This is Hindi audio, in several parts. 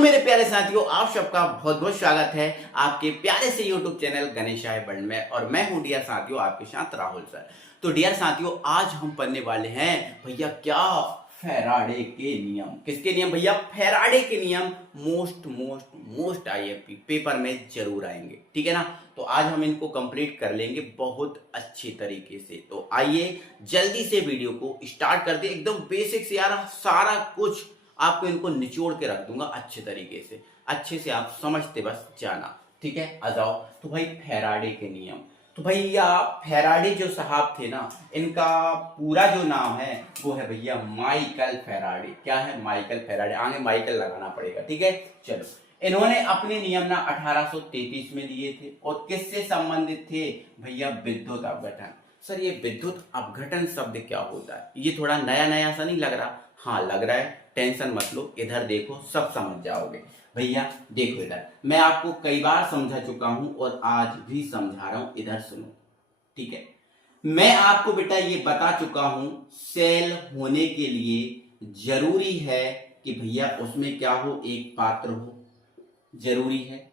मेरे प्यारे साथियों, आप सबका बहुत बहुत स्वागत है आपके प्यारे से YouTube चैनल गणेशाय वर्ल्ड में। और मैं हूं डियर साथियों आपके साथ राहुल सर। तो डियर साथियों, आज हम पढ़ने वाले हैं भैया क्या, फैराडे के नियम। किसके नियम भैया? फैराडे के नियम। Most most most IMP paper में जरूर आएंगे, ठीक है ना। तो आज हम इनको कंप्लीट कर लेंगे बहुत अच्छी तरीके से। तो आइए जल्दी से वीडियो को स्टार्ट कर दे। एकदम बेसिक से यार, सारा कुछ आपको इनको निचोड़ के रख दूंगा अच्छे तरीके से, अच्छे से आप समझते बस जाना, ठीक है। आ जाओ। तो भाई फैराडे के नियम। तो भैया फैराडे जो साहब थे ना, इनका पूरा जो नाम है वो है भैया माइकल फैराडे। क्या है? Michael Faraday. आगे माइकल लगाना पड़ेगा, ठीक है। चलो, इन्होंने अपने नियम ना 1833 में दिए थे। और किससे संबंधित थे भैया? विद्युत अपघटन। सर ये विद्युत अपघटन शब्द क्या होता है? ये थोड़ा नया नया सा नहीं लग रहा? हाँ लग रहा है, टेंशन मत लो, इधर देखो सब समझ जाओगे। भैया देखो इधर, मैं आपको कई बार समझा चुका हूं और आज भी समझा रहा हूं, इधर सुनो, ठीक है। मैं आपको बेटा ये बता चुका हूं, सेल होने के लिए जरूरी है कि भैया उसमें क्या हो? एक पात्र हो। जरूरी है,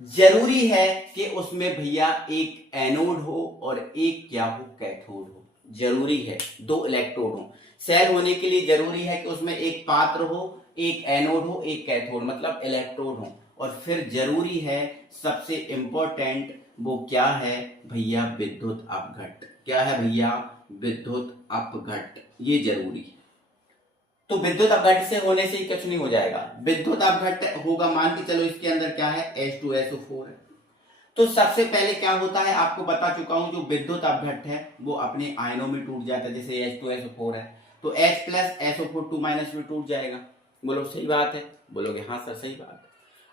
जरूरी है कि उसमें भैया एक एनोड हो और एक क्या हो? कैथोड हो। जरूरी है, दो इलेक्ट्रोड हो। सेल होने के लिए जरूरी है कि उसमें एक पात्र हो, एक एनोड हो, एक कैथोड, मतलब इलेक्ट्रोड हो। और फिर जरूरी है, सबसे इंपॉर्टेंट वो क्या है भैया? विद्युत अपघट्ट। क्या है भैया? विद्युत अपघट्ट, ये जरूरी है। तो विद्युत अपघट्ट से होने से ही कुछ नहीं हो जाएगा। विद्युत अपघट्ट होगा, मान के चलो इसके अंदर क्या है? H2SO4 है। तो सबसे पहले क्या होता है आपको बता चुका हूं, जो विद्युत अपघट्ट है वो अपने आयनों में टूट जाता है। जैसे H2SO4 है तो H प्लस SO4 2 माइनस में टूट जाएगा। बोलो सही बात है? बोलोगे हाँ सर सही बात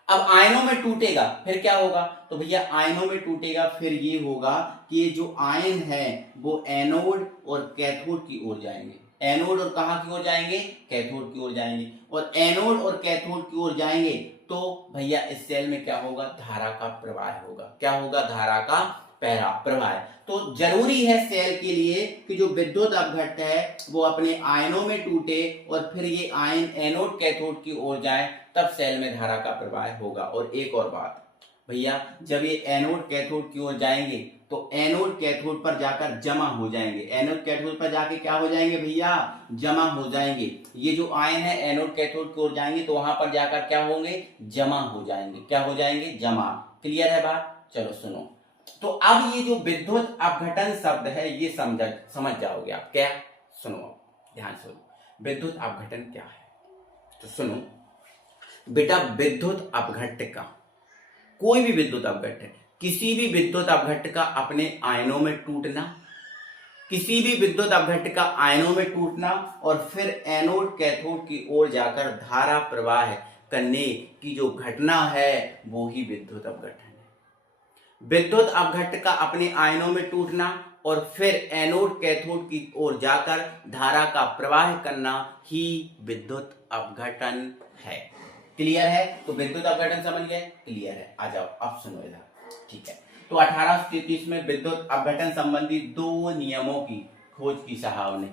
है। अब आयनों में टूटेगा, फिर क्या होगा? तो भैया आयनों में टूटेगा, फिर ये होगा कि ये जो आयन है वो एनोड और कैथोड की ओर जाएंगे। एनोड और कहां की ओर जाएंगे? कैथोड की ओर जाएंगे। और एनोड और कैथोड की ओर जाएंगे तो भैया इस सेल में क्या होगा? धारा का प्रवाह होगा। क्या होगा? धारा का प्रवाह। तो जरूरी है सेल के लिए कि जो विद्युत अपघट्ट है वो अपने आयनों में टूटे और फिर ये आयन एनोड कैथोड की ओर जाए, तब सेल में धारा का प्रवाह होगा। और एक और बात भैया, जब ये एनोड कैथोड की ओर जाएंगे तो एनोड कैथोड पर जाकर जमा हो जाएंगे। एनोड कैथोड पर जाके क्या हो जाएंगे भैया? जमा हो जाएंगे। ये जो आयन है एनोड कैथोड की ओर जाएंगे तो वहां पर जाकर क्या होंगे? जमा हो जाएंगे। क्या हो जाएंगे? जमा। क्लियर है बात? चलो सुनो। तो अब ये जो विद्युत अपघटन शब्द है ये समझ जाओगे आप। क्या? सुनो, ध्यान सुनो, विद्युत अपघटन क्या है? तो सुनो बेटा, विद्युत अपघट्ट का, कोई भी विद्युत अपघट्ट है, किसी भी विद्युत अपघट्ट का अपने आयनों में टूटना, किसी भी विद्युत अपघट्ट का आयनों में टूटना और फिर एनोड कैथोड की ओर जाकर धारा प्रवाह करने की जो घटना है वो ही विद्युत अपघटन है। विद्युत अपघट्ट का अपने आयनों में टूटना और फिर एनोड कैथोड की ओर जाकर धारा का प्रवाह करना ही विद्युत अपघटन है। क्लियर है? तो विद्युत अपघटन समझ गए? क्लियर है? आ जाओ अब सुनो इधर, ठीक है। तो 1833 में विद्युत अपघटन संबंधी दो नियमों की खोज की साहब ने।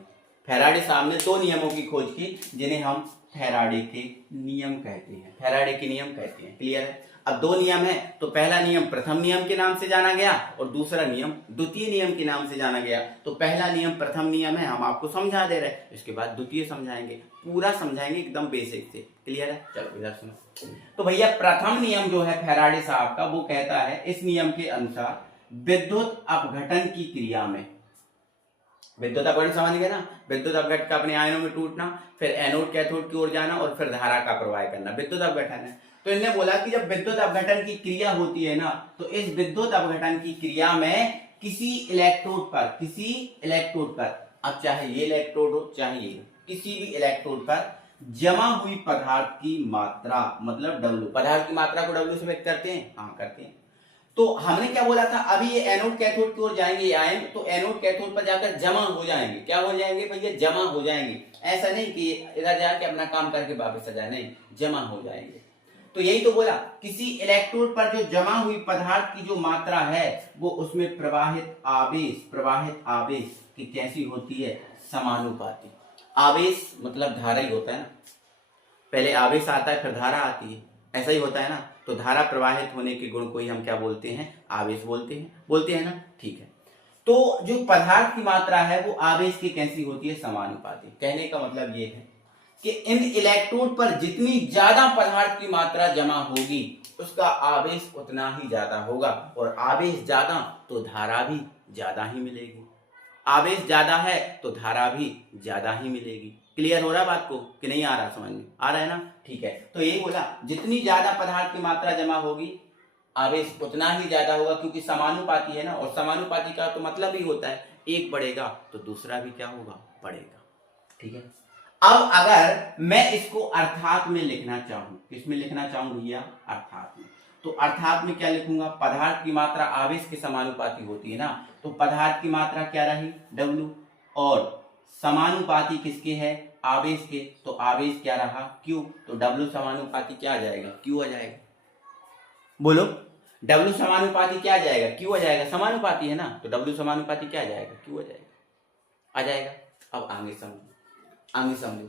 फैराडे साहब ने दो नियमों की खोज की जिन्हें हम फैराडे के नियम कहते हैं। फैराडे के नियम कहते हैं। क्लियर है? अब दो नियम है, तो पहला नियम प्रथम नियम के नाम से जाना गया और दूसरा नियम द्वितीय नियम के नाम से जाना गया। तो पहला नियम प्रथम नियम है, हम आपको समझा दे रहे हैं। इसके बाद द्वितीय समझाएंगे, पूरा समझाएंगे एकदम बेसिक से। क्लियर है? चलो इधर सुनो। तो भैया प्रथम नियम जो है फैराडे साहब का, वो कहता है, इस नियम के अनुसार विद्युत अपघटन की क्रिया में, विद्युत अपघटन समझ गए ना? विद्युत अपघट्ट का अपने आयनों में टूटना, फिर एनोड कैथोड की ओर जाना और फिर धारा का प्रवाह करना, विद्युत अपघटन है। तो इन्होंने बोला कि जब विद्युत अपघटन की क्रिया होती है ना, तो इस विद्युत अपघटन की क्रिया में किसी इलेक्ट्रोड पर, अब चाहे ये इलेक्ट्रोड हो चाहे ये, किसी भी इलेक्ट्रोड पर जमा हुई पदार्थ की मात्रा, मतलब W, पदार्थ की मात्रा को W से व्यक्त करते हैं। हाँ करते हैं। तो हमने क्या बोला था? अभी ये एनोड कैथोड की ओर जाएंगे आयन, तो एनोड कैथोड पर जाकर जमा हो जाएंगे। क्या हो जाएंगे भैया? जमा हो जाएंगे। ऐसा नहीं कि इधर जाके अपना काम करके वापस आ जाए, नहीं, जमा हो जाएंगे। तो यही तो बोला, किसी इलेक्ट्रोड पर जो जमा हुई पदार्थ की जो मात्रा है वो उसमें प्रवाहित आवेश की कैसी होती है? समानुपाती। आवेश मतलब धारा ही होता है ना, पहले आवेश आता है फिर धारा आती है, ऐसा ही होता है ना। तो धारा प्रवाहित होने के गुण को ही हम क्या बोलते हैं, आवेश बोलते हैं ना। ठीक है, तो जो पदार्थ की मात्रा है वो आवेश की कैसी होती है, समानुपाती। कहने का मतलब ये है कि इन इलेक्ट्रोड पर जितनी ज्यादा पदार्थ की मात्रा जमा होगी उसका आवेश उतना ही ज्यादा होगा, और आवेश ज्यादा तो धारा भी ज्यादा ही मिलेगी। आवेश ज्यादा है तो धारा भी ज्यादा ही मिलेगी। क्लियर हो रहा बात को कि नहीं आ रहा, समझ में आ रहा है ना। ठीक है, तो यही बोला, जितनी ज्यादा पदार्थ की मात्रा जमा होगी आवेश उतना ही ज्यादा होगा, क्योंकि समानुपाती है ना। और समानुपाती का तो मतलब ही होता है एक बढ़ेगा तो दूसरा भी क्या होगा, बढ़ेगा। ठीक है, अब अगर मैं इसको अर्थात में लिखना चाहूं, किसमें लिखना चाहूं भैया, अर्थात में, तो अर्थात में क्या लिखूंगा, पदार्थ की मात्रा आवेश के समानुपाती होती है ना, तो पदार्थ की मात्रा क्या रही, W, और समानुपाती किसके है, आवेश के, तो आवेश क्या रहा, Q, तो W समानुपाती क्या आ जाएगा, Q आ जाएगा। बोलो, W समानुपाती क्या आ जाएगा, Q आ जाएगा, समानुपाती है ना, तो W समानुपाती क्या आ जाएगा, Q आ जाएगा। अब आगे समझो।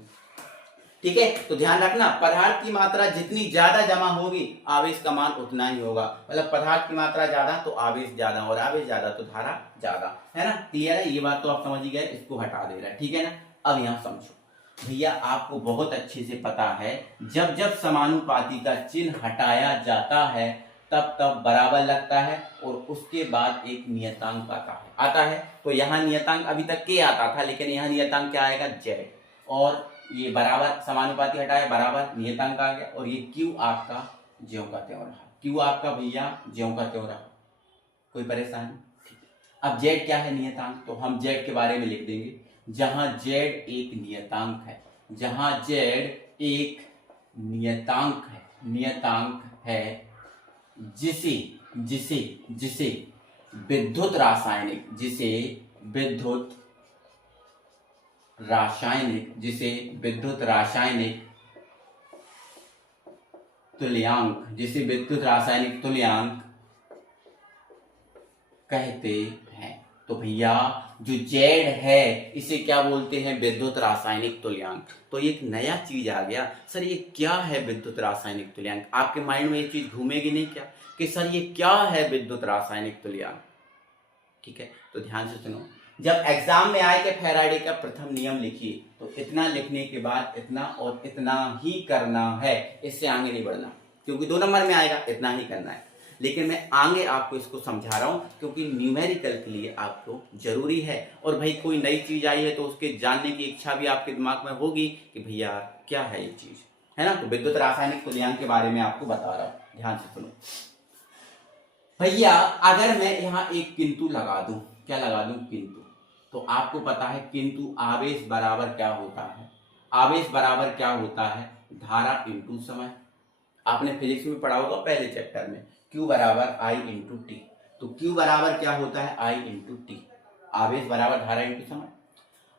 ठीक है, तो ध्यान रखना, पदार्थ की मात्रा जितनी ज्यादा जमा होगी आवेश का मान उतना ही होगा। मतलब पदार्थ की मात्रा ज्यादा तो आवेश ज्यादा, और आवेश ज्यादा तो धारा ज्यादा, है ना। क्लियर है, ये बात तो आप समझ ही गए, इसको हटा दे रहा है। ठीक है ना। अब यहां समझो भैया, आपको बहुत अच्छे से पता है जब जब समानुपाती का चिन्ह हटाया जाता है तब तब बराबर लगता है, और उसके बाद एक नियतांक आता है। तो यहाँ नियतांक अभी तक के आता था, लेकिन यहाँ नियतांक क्या आएगा, Z, और ये बराबर, समानुपाती हटाया बराबर, नियतांक आ गया, और ये Q आपका ज्यों का त्यों रहा। Q आपका भैया ज्यों का त्यों रहा, कोई परेशानी। अब Z क्या है, नियतांक, तो हम Z के बारे में लिख देंगे, जहां Z एक नियतांक है, जहां Z एक नियतांक है जिसे जिसे जिसे विद्युत रासायनिक तुल्यांक कहते हैं। तो भैया जो Z है इसे क्या बोलते हैं, विद्युत रासायनिक तुल्यांक। तो एक नया चीज आ गया, सर ये क्या है विद्युत रासायनिक तुल्यांक। आपके माइंड में ये चीज घूमेगी नहीं क्या, कि सर ये क्या है विद्युत रासायनिक तुल्यांक। ठीक है, तो ध्यान से सुनो, जब एग्जाम में आए कि फैराडे का प्रथम नियम लिखिए, तो इतना लिखने के बाद इतना और इतना ही करना है, इससे आगे नहीं बढ़ना, क्योंकि 2 नंबर में आएगा, इतना ही करना है। लेकिन मैं आगे आपको इसको समझा रहा हूं क्योंकि न्यूमेरिकल के लिए आपको जरूरी है। और भाई कोई नई चीज आई है तो उसके जानने की इच्छा भी आपके दिमाग में होगी कि भैया क्या है ये चीज, है ना। तो विद्युत रासायनिक तुल्यांक के बारे में आपको बता रहा हूं, ध्यान से सुनो भैया। अगर मैं यहाँ एक किंतु लगा दूं, क्या लगा दूं, किंतु, तो आपको पता है किंतु आवेश बराबर क्या होता है, आवेश बराबर क्या होता है, धारा इंटू समय। आपने फिजिक्स में पढ़ा होगा पहले चैप्टर में, Q बराबर I इंटू टी। तो Q बराबर क्या होता है, I इंटू टी, आवेश बराबर धारा इंटू समय।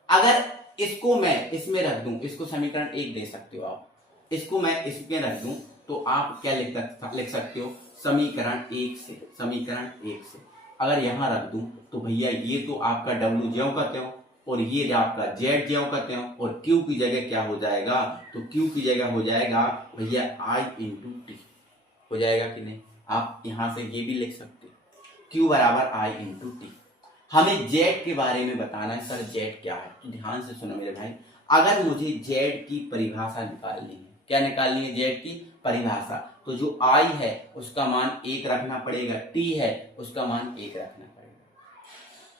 अगर इसको मैं इसमें रख दूं, इसको समीकरण 1 दे सकते हो आप, इसको मैं इसमें रख दूं तो आप क्या लिख सकते हो, समीकरण 1 से अगर यहां रख दूं तो भैया ये तो आपका W ज्यों का त्यों, और ये आपका Z ज्यों का त्यों, और Q की जगह क्या हो जाएगा, तो Q की जगह हो जाएगा भैया I इंटू टी, हो जाएगा कि नहीं। आप यहां से ये भी लिख सकते हो, Q बराबर I इंटू टी। हमें Z के बारे में बताना है, सर Z क्या है, तो ध्यान से सुनो मेरे भाई। अगर मुझे Z की परिभाषा निकालनी है, क्या निकालनी है, Z की परिभाषा, तो जो I है उसका मान 1 रखना पड़ेगा, T है उसका मान 1 रखना पड़ेगा।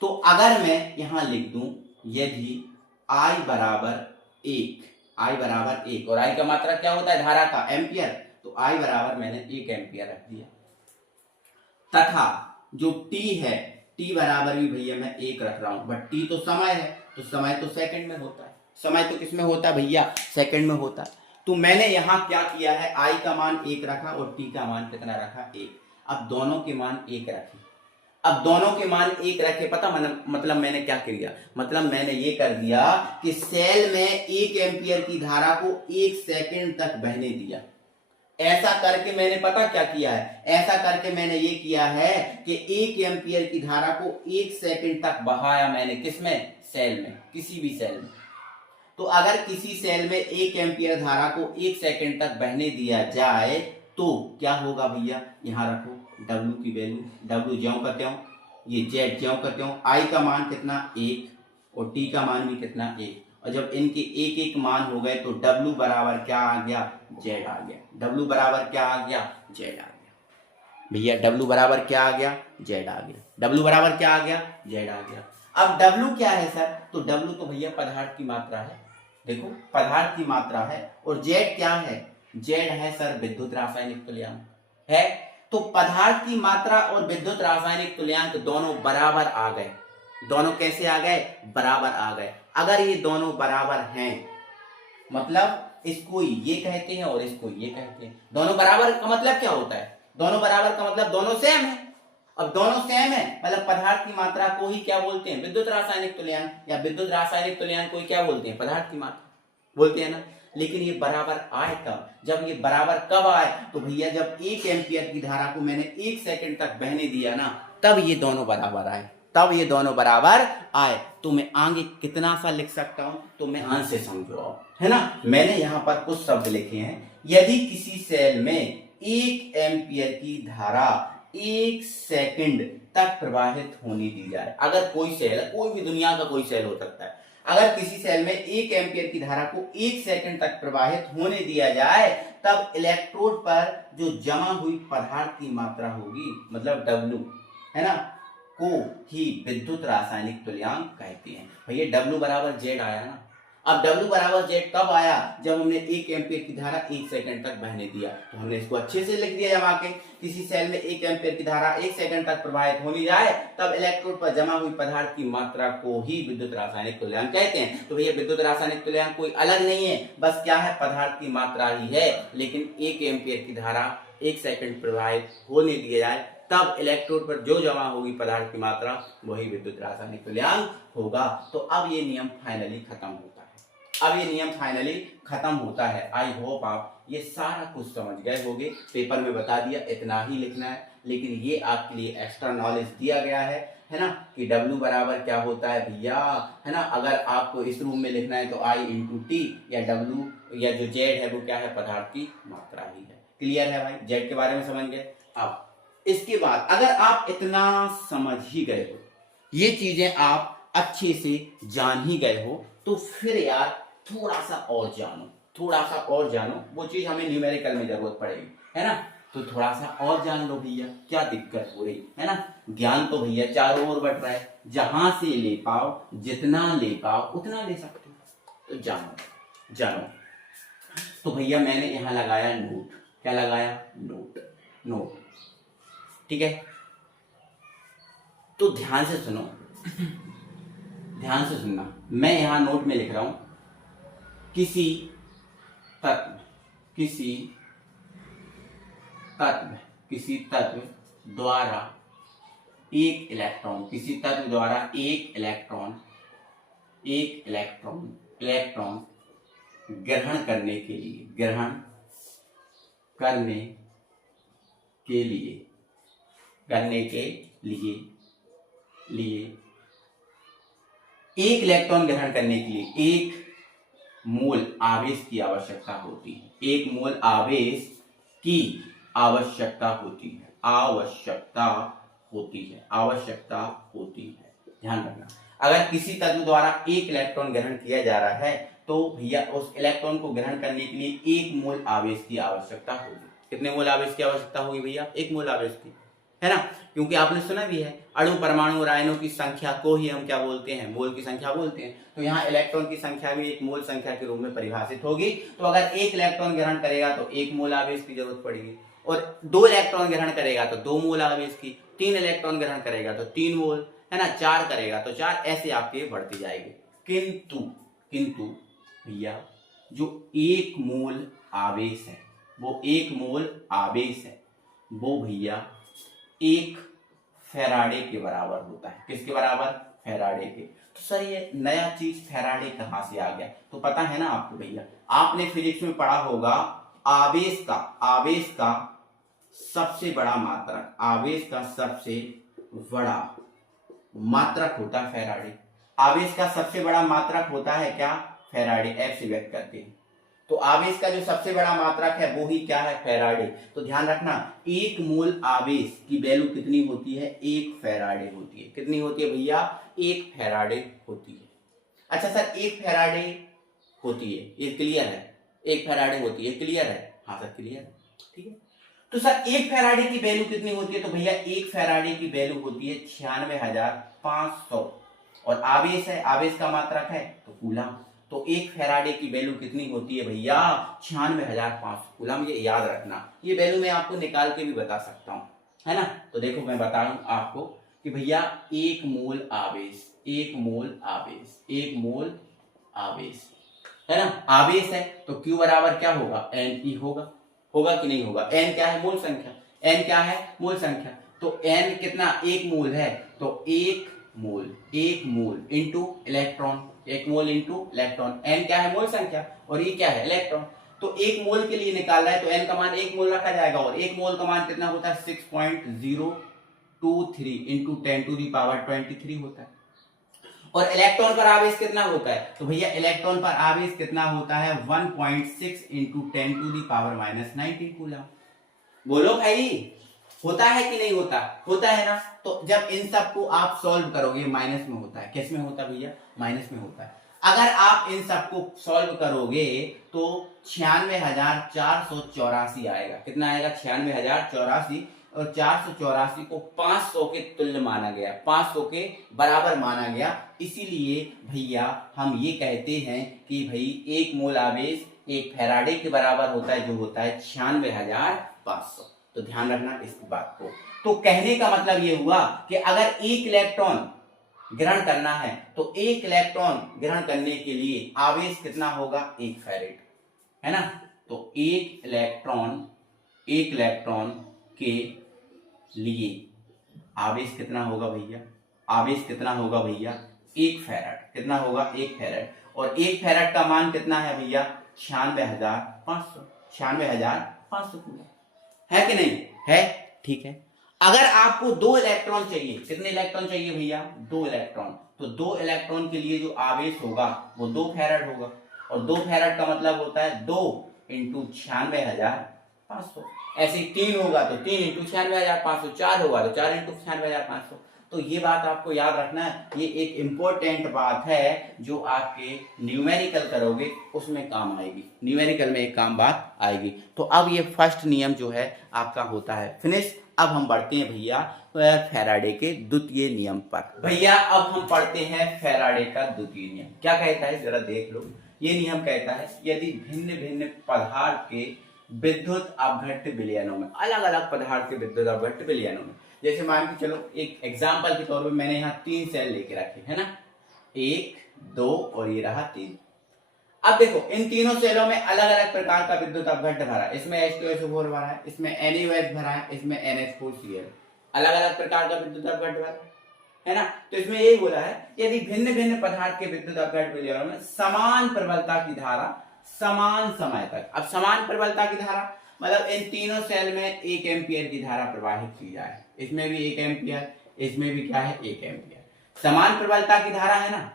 तो अगर मैं यहां लिख दूं यदि I बराबर 1, और I का मात्रा क्या होता है, धारा का, एम्पियर, तो I बराबर मैंने 1 एम्पियर रख दिया, तथा जो T है, T बराबर भी भैया मैं 1 रख रहा हूं, बट T तो समय है, तो समय तो सेकंड में होता है, समय तो किसमें होता है भैया, सेकंड में होता है। तो मैंने यहां क्या किया है, I का मान 1 रखा और T का मान कितना रखा, 1। अब दोनों के मान 1 रखे, पता मतलब मैंने क्या किया, मतलब मैंने ये कर दिया कि सेल में 1 एम्पियर की धारा को 1 सेकंड तक बहने दिया। ऐसा करके मैंने पता क्या किया है, ऐसा करके मैंने ये किया है कि 1 एम्पियर की धारा को 1 सेकंड तक बहाया मैंने, किसमें, सेल में, किसी भी सेल में। तो अगर किसी सेल में 1 एम्पियर धारा को 1 सेकंड तक बहने दिया जाए तो क्या होगा भैया, यहां रखो W की वैल्यू, W ज्यों का त्यों, ये Z ज्यों का त्यों, I का मान कितना 1 और T का मान भी कितना 1, और जब इनके एक एक मान हो गए तो W बराबर क्या आ गया, Z आ गया। W बराबर क्या आ गया, Z आ गया भैया। W बराबर क्या आ गया, Z आ गया। W बराबर क्या आ गया, Z आ गया। अब W क्या है सर, तो W तो भैया पदार्थ की मात्रा है, देखो पदार्थ की मात्रा है, और Z क्या है, Z है सर विद्युत रासायनिक तुल्यांक है। तो पदार्थ की मात्रा और विद्युत रासायनिक तुल्यांक दोनों बराबर आ गए। दोनों कैसे आ गए, बराबर आ गए। अगर ये दोनों बराबर हैं, मतलब इसको ये कहते हैं और इसको ये कहते हैं। दोनों बराबर का मतलब क्या होता है, दोनों बराबर का मतलब दोनों सेम है। अब दोनों सेम है मतलब पदार्थ की मात्रा को ही क्या बोलते हैं, विद्युत रासायनिक तुल्यांक, या विद्युत रासायनिक तुल्यांक को ही क्या बोलते हैं, पदार्थ की मात्रा बोलते हैं ना। लेकिन ये बराबर आए कब, जब ये बराबर कब आए, तो भैया जब 1 एम्पियर की धारा को मैंने 1 सेकंड तक बहने दिया ना, तब ये दोनों बराबर आए, तब ये दोनों बराबर आए। तो मैं आगे कितना सा लिख सकता हूं, तो मैं आंसर से समझो, है ना। मैंने यहां पर कुछ शब्द लिखे हैं। यदि किसी सेल में 1 एम्पियर की धारा 1 सेकंड तक प्रवाहित होने दी जाए, अगर कोई सेल, कोई भी दुनिया का कोई सेल हो सकता है, अगर किसी सेल में 1 एम्पियर की धारा को 1 सेकंड तक प्रवाहित होने दिया जाए, तब इलेक्ट्रोड पर जो जमा हुई पदार्थ की मात्रा होगी, मतलब W, है ना, को ही विद्युत रासायनिक तुल्यांक कहते हैं। भैया W बराबर Z आया ना। अब W बराबर Z कब आया, जब हमने 1 एम्पियर की धारा 1 सेकंड तक बहने दिया, तो हमने इसको अच्छे से लिख दिया। जमा के किसी सेल में 1 एम्पियर की धारा 1 सेकंड तक प्रवाहित होनी जाए, तब इलेक्ट्रोड पर जमा हुई पदार्थ की मात्रा को ही विद्युत रासायनिक तुल्यांक कहते हैं। तो भैया विद्युत रासायनिक तुल्यांक कोई अलग नहीं है, बस क्या है, पदार्थ की मात्रा ही है। लेकिन 1 एम्पियर की धारा 1 सेकंड प्रवाहित होने दिया जाए, तब इलेक्ट्रोड पर जो जमा होगी पदार्थ की मात्रा, वही विद्युत रासायनिक तुल्यांक होगा। तो अब ये नियम फाइनली खत्म होता है, अब ये नियम फाइनली खत्म होता है। आई होप आप ये सारा कुछ समझ गए होंगे। पेपर में बता दिया इतना ही लिखना है, लेकिन ये आपके लिए एक्स्ट्रा नॉलेज दिया गया है ना, कि W बराबर क्या होता है भैया, है ना। अगर आपको इस रूम में लिखना है तो I इंटू टी, या W या जो Z है वो क्या है, पदार्थ की मात्रा ही है। क्लियर है भाई, Z के बारे में समझ गए। अब इसके बाद अगर आप इतना समझ ही गए हो, ये चीजें आप अच्छे से जान ही गए हो, तो फिर यार थोड़ा सा और जानो, थोड़ा सा और जानो। वो चीज हमें न्यूमेरिकल में जरूरत पड़ेगी, है ना। तो थोड़ा सा और जान लो भैया, क्या दिक्कत हो रही है ना। ज्ञान तो भैया चारों ओर बट रहा है, जहां से ले पाओ, जितना ले पाओ उतना ले सकते हो। तो जानो जानो। तो भैया मैंने यहां लगाया नोट, क्या लगाया, नोट, नोट, ठीक है। तो ध्यान से सुनो, ध्यान से सुनना। मैं यहां नोट में लिख रहा हूं, किसी तत्व, किसी तत्व द्वारा एक इलेक्ट्रॉन, किसी तत्व द्वारा एक इलेक्ट्रॉन ग्रहण करने के लिए एक इलेक्ट्रॉन ग्रहण करने के लिए 1 मोल आवेश की आवश्यकता होती है। 1 मोल आवेश की आवश्यकता होती है। ध्यान रखना, अगर किसी तत्व द्वारा 1 इलेक्ट्रॉन ग्रहण किया जा रहा है, तो भैया उस इलेक्ट्रॉन को ग्रहण करने के लिए 1 मोल आवेश की आवश्यकता होगी। कितने मोल आवेश की आवश्यकता होगी भैया, 1 मोल आवेश की, है ना। क्योंकि आपने सुना भी है, अणु, परमाणु और आयनों की संख्या को ही हम क्या बोलते हैं, मोल की संख्या बोलते हैं। तो यहाँ इलेक्ट्रॉन की संख्या भी एक मोल संख्या के रूप में परिभाषित होगी। तो अगर 1 इलेक्ट्रॉन ग्रहण करेगा तो 1 मोल आवेश की जरूरत पड़ेगी, और 2 इलेक्ट्रॉन ग्रहण करेगा तो 2 मोल आवेश की, 3 इलेक्ट्रॉन ग्रहण करेगा तो 3 मोल, है ना, 4 करेगा तो 4, ऐसे आपके बढ़ती जाएगी। किंतु भैया जो 1 मोल आवेश है, वो 1 मोल आवेश है, वो भैया 1 फैराडे के बराबर होता है। किसके बराबर, फैराडे के। तो सर ये नया चीज फैराडे कहां से आ गया, तो पता है ना आपको भैया, आपने फिजिक्स में पढ़ा होगा, आवेश का सबसे बड़ा मात्रक, आवेश का सबसे बड़ा मात्रक होता है फैराडे। आवेश का सबसे बड़ा मात्रक होता है क्या, फैराडे, एफ से व्यक्त करते हैं। तो आवेश का जो सबसे बड़ा मात्रक है वो ही क्या है, फैराडे। तो ध्यान रखना, एक मोल आवेश की वैल्यू कितनी होती है, एक फैराडे होती है। कितनी होती है भैया, एक फैराडे होती है। अच्छा सर, एक फैराडे होती है, ये क्लियर है, एक फैराडे होती है, क्लियर है? हाँ सर क्लियर है, ठीक है। तो सर एक फैराडे की वैल्यू कितनी होती है, तो भैया एक फैराडे की वैल्यू होती है 96,500 और आवेश है, आवेश का मात्रक है तो कूलम। तो एक फैराडे की वैल्यू कितनी होती है भैया, 96,500 कूलम। ये याद रखना, ये वैल्यू मैं आपको निकाल के भी बता सकता हूं, है ना। तो देखो मैं बता रहा हूं आपको कि भैया एक मोल आवेश, एक मोल आवेश, एक मोल आवेश, है ना, आवेश है तो Q बराबर क्या होगा, NE होगा। होगा कि नहीं होगा? N क्या है, मूल संख्या। N क्या है, मूल संख्या। तो N कितना, एक मोल है, तो एक मोल इंटू इलेक्ट्रॉन, एक मोल इंटू इलेक्ट्रॉन। N क्या है, मूल संख्या, और ये क्या है, इलेक्ट्रॉन। तो एक मोल के लिए निकाल रहा है तो N का मान एक मोल रखा जाएगा, और एक मोल का मान कितना होता है, 6.023 इंटू 10⁻23 होता है। और इलेक्ट्रॉन पर आवेश कितना होता है, तो भैया इलेक्ट्रॉन पर आवेश कितना होता है, 1.6 इंटू 10⁻19 कूलम। बोलो भाई, होता है कि नहीं होता, होता है ना। तो जब इन सब को आप सॉल्व करोगे, माइनस में होता है, किस में होता है भैया, माइनस में होता है। अगर आप इन सब को सॉल्व करोगे तो 96,484 आएगा। कितना आएगा, 96,084, और 484 को 500 के तुल्य माना गया, 500 के बराबर माना गया। इसीलिए भैया हम ये कहते हैं कि भाई एक मोल आवेश एक फैराडे के बराबर होता है, जो होता है 96,500। तो ध्यान रखना इस बात को। तो कहने का मतलब ये हुआ कि अगर एक इलेक्ट्रॉन ग्रहण करना है तो एक इलेक्ट्रॉन ग्रहण करने के लिए आवेश कितना होगा, एक फैरेड, है ना। तो एक इलेक्ट्रॉन के लिए आवेश कितना होगा भैया, आवेश कितना होगा भैया, एक फैराड। कितना होगा, एक फैराड। और एक फैराड का मान कितना है भैया, 96,500, 96,500 है कि नहीं है, ठीक है। अगर आपको दो इलेक्ट्रॉन चाहिए, कितने इलेक्ट्रॉन चाहिए भैया, दो इलेक्ट्रॉन। तो दो इलेक्ट्रॉन के लिए जो आवेश होगा वो 2 फैराड होगा, और 2 फैराड का मतलब होता है 2 इंटू 96,500। ऐसे 3 होगा तो 3 इंटू 96,500, 4 होगा तो 4 इंटू 96,500। तो ये बात आपको याद रखना है, ये एक इंपॉर्टेंट बात है जो आपके न्यूमेरिकल करोगे उसमें काम आएगी, न्यूमेरिकल में एक काम बात आएगी। तो अब ये फर्स्ट नियम जो है आपका होता है फिनिश। अब हम बढ़ते हैं भैया फैराडे के द्वितीय नियम पर। भैया अब हम पढ़ते हैं फैराडे का द्वितीय नियम। क्या कहता है जरा देख लो। ये नियम कहता है यदि भिन्न भिन्न पदार्थ के विद्युत अपघट्य विलयनों में, अलग अलग पदार्थ के विद्युत अपघट्य विलयनों में, जैसे मान के चलो एक एग्जांपल के तौर पे मैंने यहाँ 3 सेल लेके रखे है ना, 1 2 और ये रहा 3। अब देखो इन तीनों सेलों में अलग अलग प्रकार का विद्युत अपघट्य भरा है, इसमें H2SO4 भरा है, इसमें NaOH भरा है, इसमें NH4Cl, अलग अलग प्रकार का विद्युत अपघट्य भरा है ना। तो इसमें यही बोला है यदि भिन्न भिन्न पदार्थ के विद्युत अपघट्य विलयनों में समान प्रबलता की धारा समान समय तक, अब समान प्रबलता की धारा मतलब इन तीनों सेल में 1 एम्पियर की धारा प्रवाहित की जाए, इसमें भी 1 एम्पियर, इसमें भी क्या है 1 एम्पियर, समान प्रबलता की धारा है ना।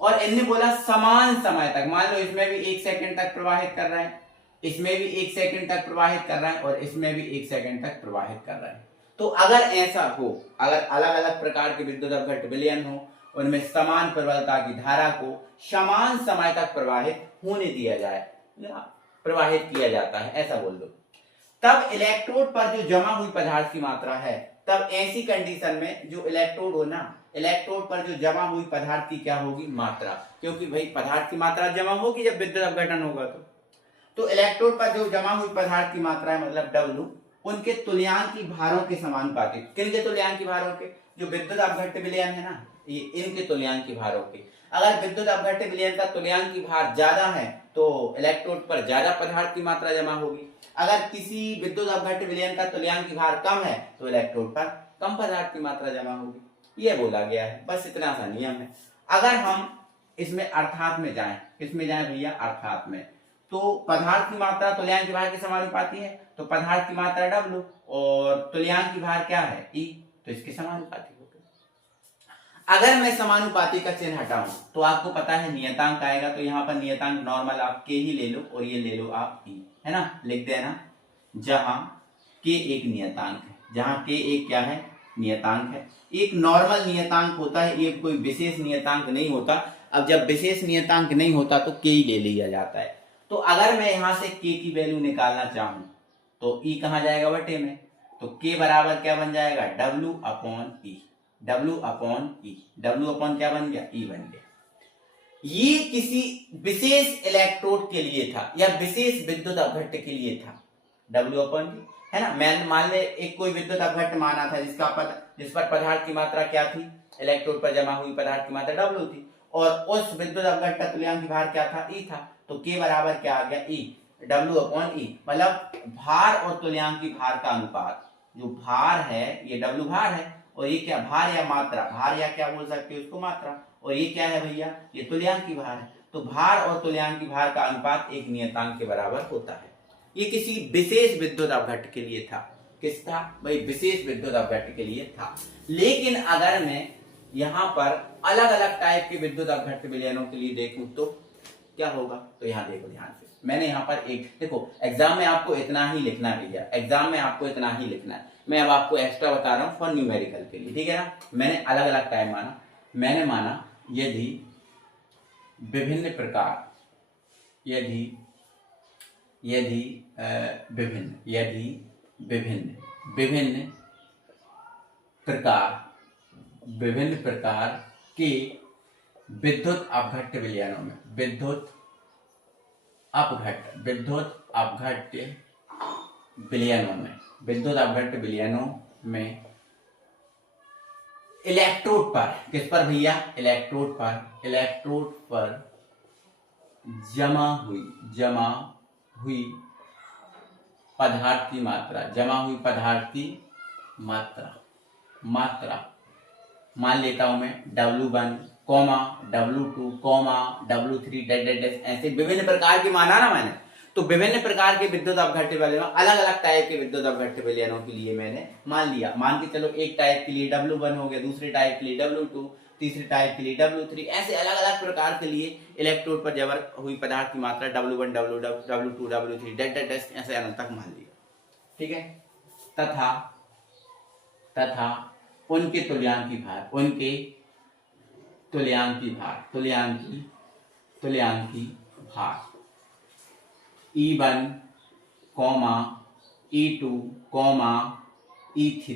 और इनने बोला समान समय तक, मान लो इसमें भी 1 सेकंड तक प्रवाहित कर रहा है, इसमें भी 1 सेकंड तक प्रवाहित कर रहा है, और इसमें भी 1 सेकंड तक प्रवाहित कर रहा है। तो अगर ऐसा हो, अगर अलग अलग प्रकार के विद्युत अपघट्य विलयन हो, उनमें समान प्रबलता की धारा को समान समय तक प्रवाहित होने दिया जाए, प्रवाहित किया जाता है ऐसा बोल दो, तब इलेक्ट्रोड पर जो जमा हुई पदार्थ की मात्रा है, तब ऐसी कंडीशन में जो इलेक्ट्रोड हो ना, इलेक्ट्रोड पर जो जमा हुई पदार्थ की क्या होगी, मात्रा, क्योंकि भाई पदार्थ की मात्रा जमा होगी जब विद्युत अपघटन होगा। तो इलेक्ट्रोड पर जो जमा हुई पदार्थ की मात्रा है मतलब W, उनके तुल्यांकी भारों के समानुपाती। किनके तुल्यांकी भारों के, जो विद्युत अपघट्य विलयन है ना, ये इनके तुल्यांकी भारों के। अगर विद्युत अपघट्य विलयन का तुल्यांकी भार ज्यादा है तो इलेक्ट्रोड पर ज्यादा पदार्थ की मात्रा जमा होगी, अगर किसी विद्युत अपघट्य विलयन का तुल्यांकी भार कम है तो इलेक्ट्रोड पर कम पदार्थ की मात्रा जमा होगी, यह बोला गया है। बस इतना सा नियम है। अगर हम इसमें अर्थात में जाएं, किसमें जाएं भैया, अर्थात में, तो पदार्थ की मात्रा तुल्यांकी भार के समानुपाती है, तो पदार्थ की मात्रा W और तुल्यांकी भार क्या है E, तो इसके समानुपाती हो गए। अगर मैं समानुपाती का चिन्ह हटाऊं तो आपको पता है नियतांक आएगा, तो यहाँ पर नियतांक नॉर्मल आप के ही ले लो और ये ले लो आप ई, है ना, लिख देना। जहां के एक नियतांक है, जहां के एक क्या है, नियतांक है। एक नॉर्मल नियतांक होता है, ये कोई विशेष नियतांक नहीं होता। अब जब विशेष नियतांक नहीं होता तो के ही ले लिया जाता है। तो अगर मैं यहां से के की वैल्यू निकालना चाहूं तो ई कहां जाएगा, बटे में। तो के बराबर क्या बन जाएगा, डब्ल्यू अपॉन ई, डब्ल्यू अपॉन ई, डब्ल्यू अपॉन क्या बन गया, ई बन गया। ये किसी विशेष इलेक्ट्रोड के लिए था या विशेष विद्युत अपघट्ट के लिए था, डब्ल्यू अपॉन ई, है ना। मैं मान ले एक कोई विद्युत अपघट्ट माना था जिस पर पदार्थ की मात्रा क्या थी, इलेक्ट्रोड पर जमा हुई पदार्थ की मात्रा डब्ल्यू थी, और उस विद्युत अपघट्ट का तुल्यांक भार क्या था, ई था। तो के बराबर क्या आ गया, ई, डब्ल्यू अपॉन ई, मतलब भार और तुल्यांकी भार का अनुपात। जो भार है ये डब्ल्यू भार है, और ये क्या, भार या मात्रा, भार या क्या बोल सकते हो उसको, मात्रा, और ये क्या है भैया, ये तुल्यांकी भार है। तो भार और तुल्यांकी भार का अनुपात एक नियतांक के बराबर होता है। ये किसी विशेष विद्युत अपघट्ट के लिए था। किस था भाई, विशेष विद्युत अपघट्ट के लिए था। लेकिन अगर मैं यहाँ पर अलग अलग टाइप के विद्युत अपघट्ट विलयनों के लिए देखूं तो क्या होगा, तो यहाँ देखो ध्यान से, मैंने यहाँ पर एक देखो, एग्जाम में आपको इतना ही लिखना है भैया, एग्जाम में आपको इतना ही लिखना है। मैं अब आपको एक्स्ट्रा बता रहा हूँ फॉर न्यूमेरिकल के लिए, ठीक है ना। मैंने अलग अलग टाइप माना, मैंने माना यदि विभिन्न प्रकार, यदि विभिन्न, यदि विभिन्न प्रकार के विद्युत अपघट्ट विलयनों में, विद्युत अपघट्ट विलयनों में इलेक्ट्रोड पर, किस पर भैया, इलेक्ट्रोड पर जमा हुई पदार्थ की मात्रा, मान लेता हूं मैं W1, W2, W3 ऐसे विभिन्न प्रकार की माना ना मैंने। तो विभिन्न प्रकार के विद्युत अपघट्ट विलयनों, अलग अलग टाइप के विद्युत अपघट्ट विलयनों के लिए मैंने मान लिया, मान के चलो एक टाइप के लिए W1 हो गया, दूसरे टाइप के लिए W2, तीसरे टाइप के लिए W3, ऐसे अलग अलग प्रकार के लिए इलेक्ट्रोड पर जमा हुई पदार्थ की मात्रा W1, W2, W3 ऐसे अनंत तक मान लिया, ठीक है। तथा उनके तुल्यांकी भार E1, E2, E3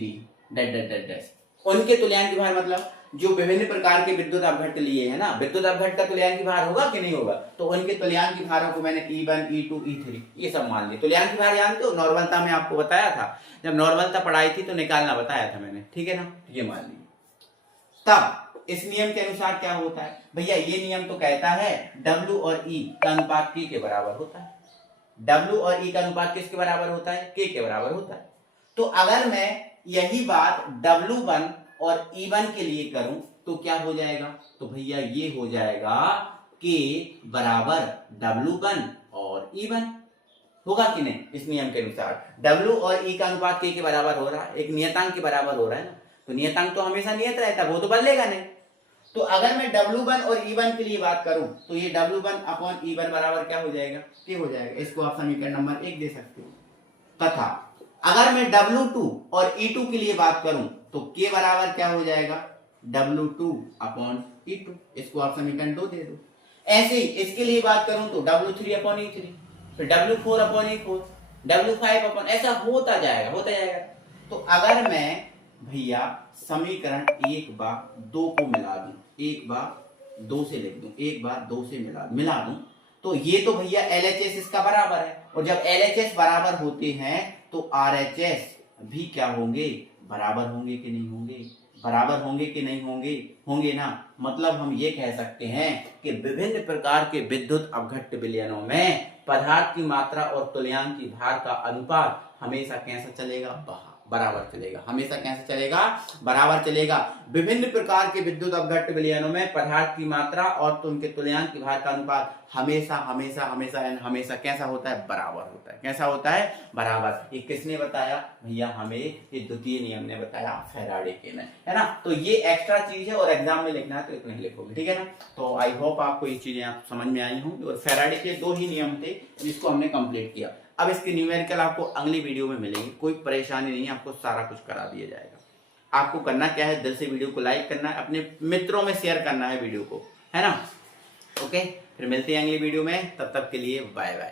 उनके तुल्यांकी भार, मतलब जो विभिन्न प्रकार के विद्युत अपघट्ट लिए है ना, विद्युत अपघट्ट का तुल्यांकी भार होगा कि नहीं होगा, तो उनके तुल्यांकी भारों को मैंने E1, E2, E3 ये सब मान लिया। तुल्यांकी भार जानते हो, नॉर्मलता में आपको बताया था, जब नॉर्मलता पढ़ाई थी तो निकालना बताया था मैंने, ठीक है ना, ये मान लिया। तब इस नियम के अनुसार क्या होता है भैया, ये नियम तो कहता है W और E का अनुपात K के बराबर होता है। W और E का अनुपात किसके बराबर होता है, K के बराबर होता है। तो अगर मैं यही बात W1 और E1 के लिए करूं तो क्या हो जाएगा, तो भैया ये हो जाएगा K बराबर W1 और E1, होगा कि नहीं। इस नियम के अनुसार W और E का अनुपात K के बराबर हो रहा है, एक नियतांक के बराबर हो रहा है ना, तो नियतांक तो हमेशा नियत रहता है, वो तो बदलेगा नहीं। तो अगर मैं W1 और E1 के लिए बात करूं तो ये W1 अपॉन E1 बराबर क्या हो जाएगा, K हो जाएगा। इसको आप समीकरण नंबर 1 दे सकते हो। तथा अगर मैं W2 और E2 के लिए बात करूं तो K बराबर क्या हो जाएगा, W2 अपॉन E2, इसको आप समीकरण 2 दे दो। ऐसे ही इसके लिए बात करूं तो W3 अपॉन E3, फिर W4 upon E4, W5 upon, ऐसा होता जाएगा। तो अगर मैं भैया समीकरण 1 बार 2 को मिला दूं, 1 बार 2 से लिख दूं, 1 बार 2 से मिला दूं, तो ये तो भैया LHS इसका बराबर है, और जब LHS बराबर होते हैं तो RHS भी क्या होंगे, बराबर होंगे कि नहीं होंगे, बराबर होंगे कि नहीं होंगे, होंगे ना। मतलब हम ये कह सकते हैं कि विभिन्न प्रकार के विद्युत अपघट्ट विलयनों में पदार्थ की मात्रा और तुल्यांकी भार का अनुपात हमेशा कैसा चलेगा, बराबर चलेगा। हमेशा कैसे चलेगा? बराबर चलेगा। विभिन्न प्रकार के विद्युत अपघट्ट विलयनों में पदार्थ की मात्रा और उनके तुल्यांक की भार का अनुपात हमेशा हमेशा हमेशा हमेशा कैसा होता है? बराबर होता है। कैसा होता है? बराबर। ये किसने बताया भैया? हमें ये द्वितीय नियम ने बताया, फैराडे के ने, है ना। तो ये एक्स्ट्रा चीज है और एग्जाम में लिखना है तो इतने लिखोगे, ठीक है ना। तो आई होप आपको ये चीजें आप समझ में आई होंगी। और फैराडे के 2 ही नियम थे जिसको हमने कंप्लीट किया। अब इसकी न्यूमेरिकल आपको अगली वीडियो में मिलेगी, कोई परेशानी नहीं है, आपको सारा कुछ करा दिया जाएगा। आपको करना क्या है? दिल से वीडियो को लाइक करना है, अपने मित्रों में शेयर करना है वीडियो को, है ना। ओके, फिर मिलते हैं अगली वीडियो में, तब तक के लिए बाय बाय।